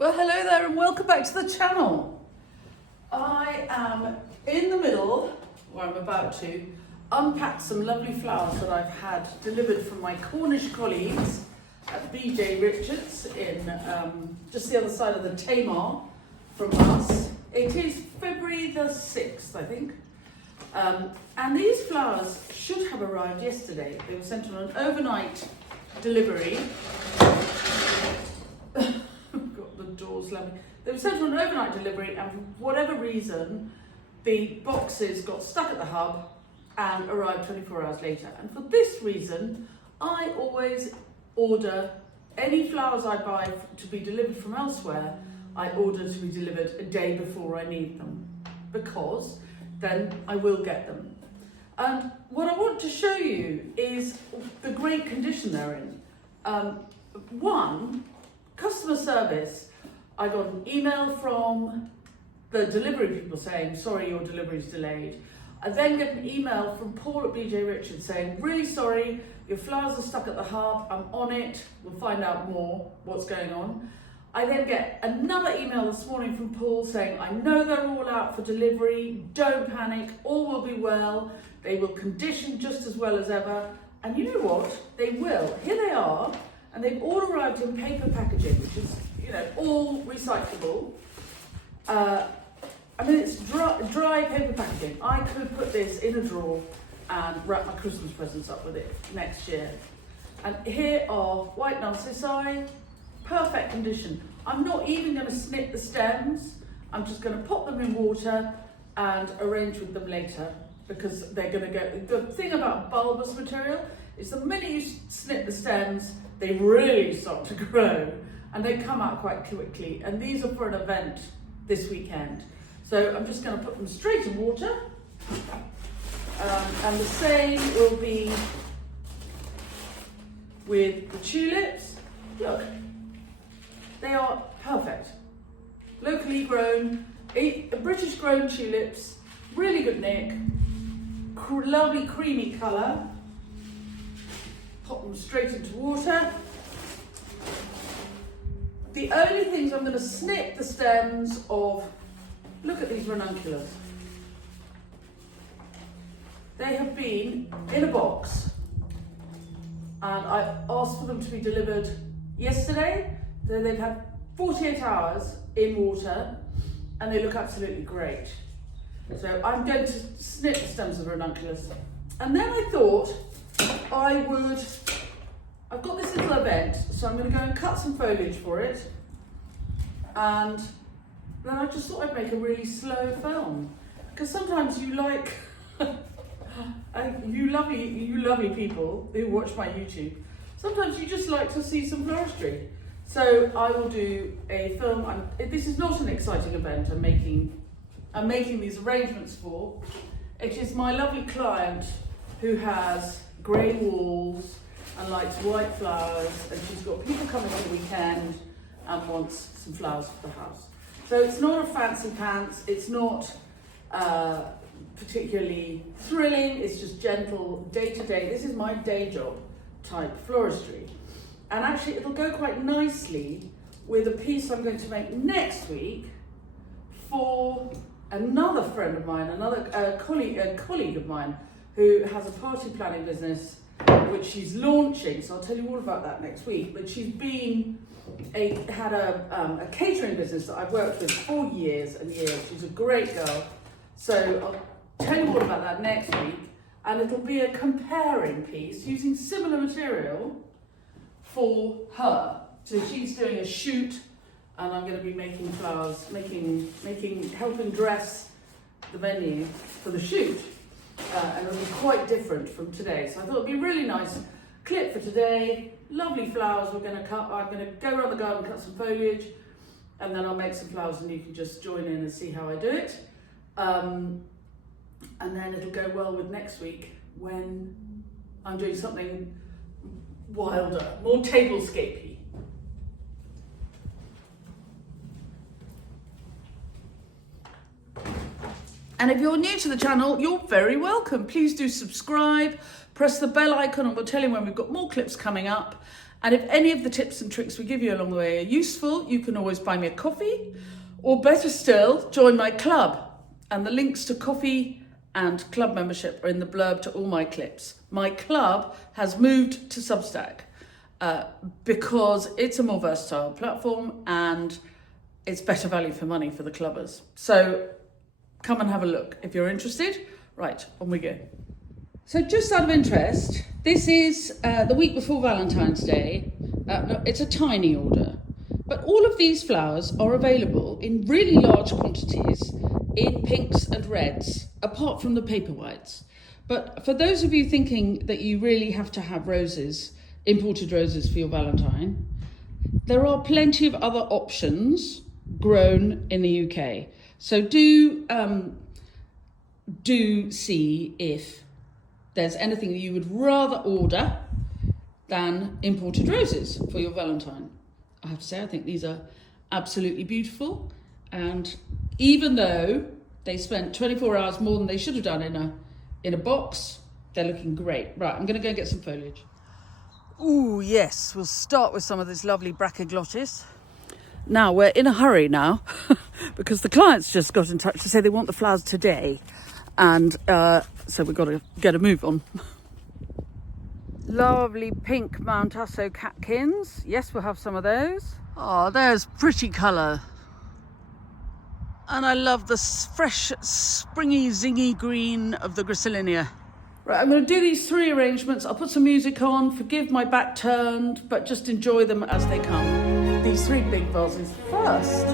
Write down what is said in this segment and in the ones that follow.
Well, hello there and welcome back to the channel. I am in the middle, or I'm about to, unpack some lovely flowers that I've had delivered from my Cornish colleagues at BJ Richards in just the other side of the Tamar from us. It is February the 6th, I think. And these flowers should have arrived yesterday. They were sent on an overnight delivery. Doors slamming. They were sent on an overnight delivery, and for whatever reason the boxes got stuck at the hub and arrived 24 hours later. And for this reason I always order any flowers I buy to be delivered from elsewhere. I order to be delivered a day before I need them, because then I will get them. And what I want to show you is the great condition they're in. One, customer service. I got an email from the delivery people saying, sorry, your delivery is delayed. I then get an email from Paul at BJ Richards saying, really sorry, your flowers are stuck at the hub, I'm on it, we'll find out more what's going on. I then get another email this morning from Paul saying, I know they're all out for delivery, don't panic, all will be well, they will condition just as well as ever. And you know what, they will. Here they are, and they've all arrived in paper packaging, which is, you know, all recyclable. I mean, it's dry paper packaging. I could put this in a drawer and wrap my Christmas presents up with it next year. And here are white narcissi, perfect condition. I'm not even going to snip the stems. I'm just going to pop them in water and arrange with them later, because they're going to go. The thing about bulbous material is the minute you snip the stems, they really start to grow and they come out quite quickly. And these are for an event this weekend. So I'm just going to put them straight in water. And the same will be with the tulips. Look, they are perfect. Locally grown, British grown tulips, really good nick, lovely creamy colour. Pop them straight into water. The only things I'm going to snip the stems of, look at these ranunculus. They have been in a box, and I asked for them to be delivered yesterday. So they've had 48 hours in water, and they look absolutely great. So I'm going to snip the stems of ranunculus. And then I thought I've got this little event, so I'm going to go and cut some foliage for it. And then I just thought I'd make a really slow film, because sometimes you like, you lovely people who watch my YouTube, sometimes you just like to see some floristry. So I will do a film. This is not an exciting event I'm making these arrangements for. It is my lovely client who has grey walls and likes white flowers, and she's got people coming on the weekend and wants some flowers for the house. So it's not a fancy pants, it's not particularly thrilling, it's just gentle day-to-day. This is my day job type floristry. And actually it'll go quite nicely with a piece I'm going to make next week for another friend of mine, another colleague of mine who has a party planning business which she's launching. So I'll tell you all about that next week. But she's had a catering business that I've worked with for years and years. She's a great girl. So I'll tell you all about that next week. And it'll be a comparing piece using similar material for her. So she's doing a shoot, and I'm going to be making flowers, helping dress the venue for the shoot. And it'll be quite different from today. So I thought it'd be a really nice clip for today. Lovely flowers we're going to cut. I'm going to go around the garden, cut some foliage, and then I'll make some flowers and you can just join in and see how I do it. And then it'll go well with next week when I'm doing something wilder, more tablescapey. And if you're new to the channel, you're very welcome. Please do subscribe, press the bell icon, and we'll tell you when we've got more clips coming up. And if any of the tips and tricks we give you along the way are useful, you can always buy me a coffee, or better still, join my club. And the links to coffee and club membership are in the blurb to all my clips. My club has moved to Substack because it's a more versatile platform and it's better value for money for the clubbers. So come and have a look if you're interested. Right, on we go. So just out of interest, this is the week before Valentine's Day. No, it's a tiny order, but all of these flowers are available in really large quantities in pinks and reds, apart from the paper whites. But for those of you thinking that you really have to have roses, imported roses for your Valentine, there are plenty of other options grown in the UK. So do see if there's anything that you would rather order than imported roses for your Valentine. I have to say, I think these are absolutely beautiful. And even though they spent 24 hours more than they should have done in a box, they're looking great. Right, I'm going to go and get some foliage. Ooh, yes, we'll start with some of this lovely brachioglottis. Now, we're in a hurry now because the clients just got in touch to say they want the flowers today. And so we've got to get a move on. Lovely pink Mount Asso catkins. Yes, we'll have some of those. Oh, there's pretty colour. And I love the fresh, springy, zingy green of the Gracillinia. Right, I'm going to do these 3 arrangements. I'll put some music on, forgive my back turned, but just enjoy them as they come. These 3 big vases first.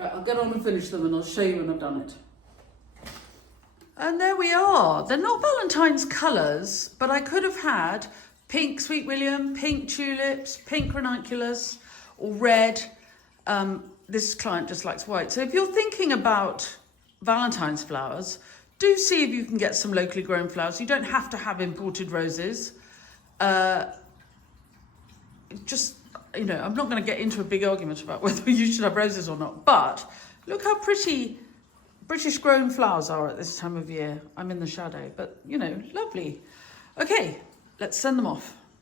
Right, I'll get on and finish them and I'll show you when I've done it. And there we are. They're not Valentine's colours, but I could have had pink Sweet William, pink tulips, pink ranunculus, or red. This client just likes white. So if you're thinking about Valentine's flowers, do see if you can get some locally grown flowers. You don't have to have imported roses. Just, you know, I'm not going to get into a big argument about whether you should have roses or not, but look how pretty British grown flowers are at this time of year. I'm in the shadow, but you know, lovely. Okay, let's send them off.